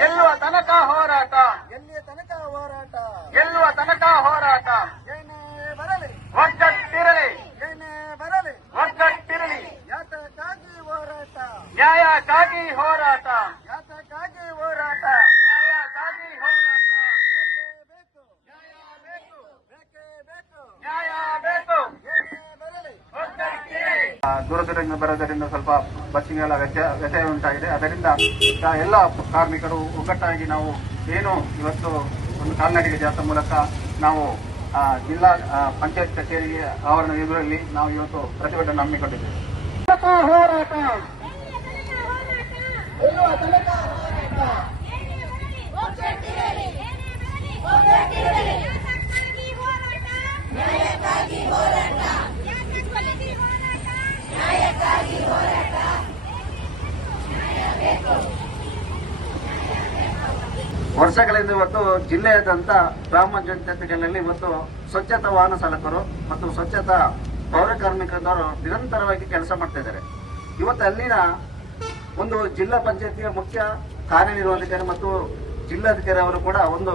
ಗೆಲ್ಲುವ ತನಕ ಹೋರಾಟ, ಎಲ್ಲಿಯ ತನಕ ಹೋರಾಟ, ಗೆಲ್ಲುವ ತನಕ ಹೋರಾಟ. ಏನೇ ಬರಲಿ ಒಗ್ಗಟ್ಟಿರಲಿ, ಏನೇ ಬರಲಿ, ಒಗ್ಗಟ್ಟಿರಲಿ. ಯಾತಕ್ಕಾಗಿ ಹೋರಾಟ, ನ್ಯಾಯಕ್ಕಾಗಿ ಹೋರಾಟ, ಯಾತಕ್ಕಾಗಿ ಹೋರಾಟ, ನ್ಯಾಯಕ್ಕಾಗಿ ಹೋರಾಟ. ಬೇಕೇ ಬೇಕು, ನ್ಯಾಯ ಬೇಕು, ಬೇಕೇ ಬೇಕು, ನ್ಯಾಯ ಬೇಕು. ಏನೇ ಬರಲಿ. ಒಗ್ಗಟ್ಟಿರಲಿ. ದೂರದೂರದಿಂದ ಬರೋದರಿಂದ ಸ್ವಲ್ಪ ಬಸ್ಸಿಗೆಲ್ಲ ವ್ಯತ್ಯಯ ಉಂಟಾಗಿದೆ. ಅದರಿಂದ ಎಲ್ಲ ಕಾರ್ಮಿಕರು ಒಗ್ಗಟ್ಟಾಗಿ ನಾವು ಏನು ಇವತ್ತು ಒಂದು ಕಾಲ್ನಡಿಗೆ ಜಾಥಾ ಮೂಲಕ ನಾವು ಜಿಲ್ಲಾ ಪಂಚಾಯತ್ ಕಚೇರಿ ಆವರಣ ಎದುರಲ್ಲಿ ನಾವು ಇವತ್ತು ಪ್ರತಿಭಟನೆ ಹಮ್ಮಿಕೊಂಡಿದ್ದೇವೆ. ಹೋರಾಟ, ವರ್ಷಗಳಿಂದ ಇವತ್ತು ಜಿಲ್ಲೆಯಾದ್ಯಂತ ಗ್ರಾಮ ಪಂಚಾಯತ್ಗಳಲ್ಲಿ ಇವತ್ತು ಸ್ವಚ್ಛತಾ ವಾಹನ ಚಾಲಕರು ಮತ್ತು ಸ್ವಚ್ಛತಾ ಪೌರ ಕಾರ್ಮಿಕರು ನಿರಂತರವಾಗಿ ಕೆಲಸ ಮಾಡ್ತಾ ಇದ್ದಾರೆ. ಇವತ್ತು ಅಲ್ಲಿನ ಒಂದು ಜಿಲ್ಲಾ ಪಂಚಾಯತಿಯ ಮುಖ್ಯ ಕಾರ್ಯನಿರ್ವಹಣಾಧಿಕಾರಿ ಮತ್ತು ಜಿಲ್ಲಾಧಿಕಾರಿ ಅವರು ಕೂಡ ಒಂದು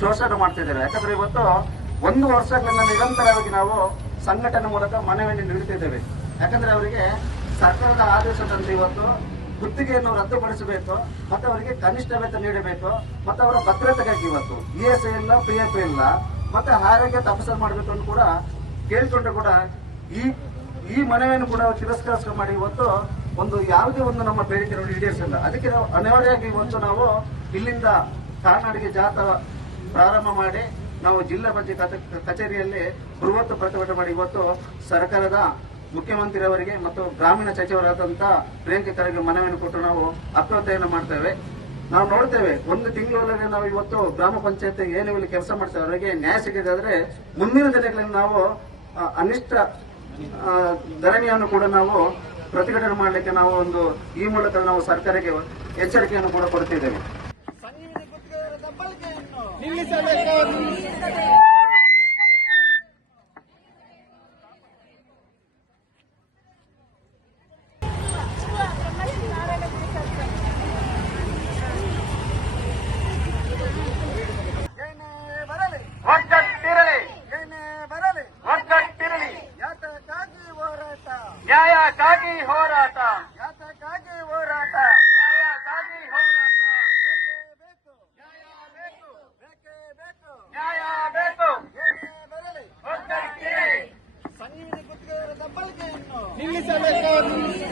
ಶೋಷಣೆ ಮಾಡ್ತಾ ಇದ್ದಾರೆ. ಯಾಕಂದ್ರೆ ಇವತ್ತು 1 ವರ್ಷಗಳಿಂದ ನಿರಂತರವಾಗಿ ನಾವು ಸಂಘಟನೆ ಮೂಲಕ ಮನವಿಯನ್ನು ನೀಡುತ್ತಿದ್ದೇವೆ. ಯಾಕಂದ್ರೆ ಅವರಿಗೆ ಸರ್ಕಾರದ ಆದೇಶದಂತೆ ಇವತ್ತು ಗುತ್ತಿಗೆಯನ್ನು ರದ್ದುಪಡಿಸಬೇಕು ಮತ್ತೆ ಅವರಿಗೆ ಕನಿಷ್ಠ ವೇತನ ನೀಡಬೇಕು ಮತ್ತೆ ಅವರ ಭದ್ರತೆಗಾಗಿ ಇವತ್ತು ESI ಇಲ್ಲ, PF ಇಲ್ಲ, ಮತ್ತೆ ಆರೋಗ್ಯ ತಪಾಸಣೆ ಮಾಡಬೇಕು ಅಂತ ಕೂಡ ಕೇಳಿಕೊಂಡ್ರೆ ಕೂಡ ಈ ಮನವಿಯನ್ನು ಕೂಡ ತಿರಸ್ಕಾರ ಮಾಡಿ ಇವತ್ತು ಒಂದು ಯಾವುದೇ ಒಂದು ನಮ್ಮ ಬೇಡಿಕೆಯನ್ನು ಈಡೇರಿಸಿಲ್ಲ. ಅದಕ್ಕೆ ನಾವು ಅನಿವಾರ್ಯವಾಗಿ ಇವತ್ತು ನಾವು ಇಲ್ಲಿಂದ ಕಾಲ್ನಡಿಗೆ ಜಾಥಾ ಪ್ರಾರಂಭ ಮಾಡಿ ನಾವು ಜಿಲ್ಲಾ ಪಂಚಾಯತ್ ಕಚೇರಿಯಲ್ಲಿ ಬೃಹತ್ ಪ್ರತಿಭಟನೆ ಮಾಡಿ ಇವತ್ತು ಸರ್ಕಾರದ ಮುಖ್ಯಮಂತ್ರಿಯವರಿಗೆ ಮತ್ತು ಗ್ರಾಮೀಣ ಸಚಿವರಾದಂತ ಪ್ರಿಯಾಂಕ ಖರ್ಗೆ ಮನವಿಯನ್ನು ಕೊಟ್ಟು ನಾವು ಅಪ್ರತೆಯನ್ನು ಮಾಡ್ತೇವೆ. ನಾವು ನೋಡ್ತೇವೆ 1 ತಿಂಗಳೊಳಗೆ ನಾವು ಇವತ್ತು ಗ್ರಾಮ ಪಂಚಾಯತ್ ಏನು ಇಲ್ಲಿ ಕೆಲಸ ಮಾಡ್ತೇವೆ ಅವರಿಗೆ ನ್ಯಾಯ ಸಿಗದಾದ್ರೆ ಮುಂದಿನ ದಿನಗಳಲ್ಲಿ ನಾವು ಅನಿಷ್ಟ ಧರಣಿಯನ್ನು ಕೂಡ ನಾವು ಪ್ರತಿಭಟನೆ ಮಾಡಲಿಕ್ಕೆ ನಾವು ಒಂದು ಈ ಮೂಲಕ ನಾವು ಸರ್ಕಾರಕ್ಕೆ ಎಚ್ಚರಿಕೆಯನ್ನು ಕೂಡ ಕೊಡ್ತಿದ್ದೇವೆ. ಒಗ್ಗಟ್ಟಿರಲಿ, ಏನೇ ಬರಲಿ, ಒಗ್ಗಟ್ಟಿರಲಿ. ಯಾತಕ್ಕಾಗಿ ಹೋರಾಟ, ನ್ಯಾಯಕ್ಕಾಗಿ ಹೋರಾಟ, ಯಾತಕ್ಕಾಗಿ ಹೋರಾಟ, ನ್ಯಾಯಕ್ಕಾಗಿ ಹೋರಾಟ. ಬೇಕೇ ಬೇಕು, ನ್ಯಾಯ ಬೇಕು, ಬೇಕೇ ಬೇಕು, ನ್ಯಾಯ ಬೇಕು. ಏನೇ ಬರಲಿ, ಒಗ್ಗಟ್ಟಿರಲಿ. ಸಂಘಟನೆ ಗುತ್ತಿಗೆದಾರರ ದಬ್ಬಾಳಿಕೆಯನ್ನು ನಿಲ್ಲಿಸಬೇಕು.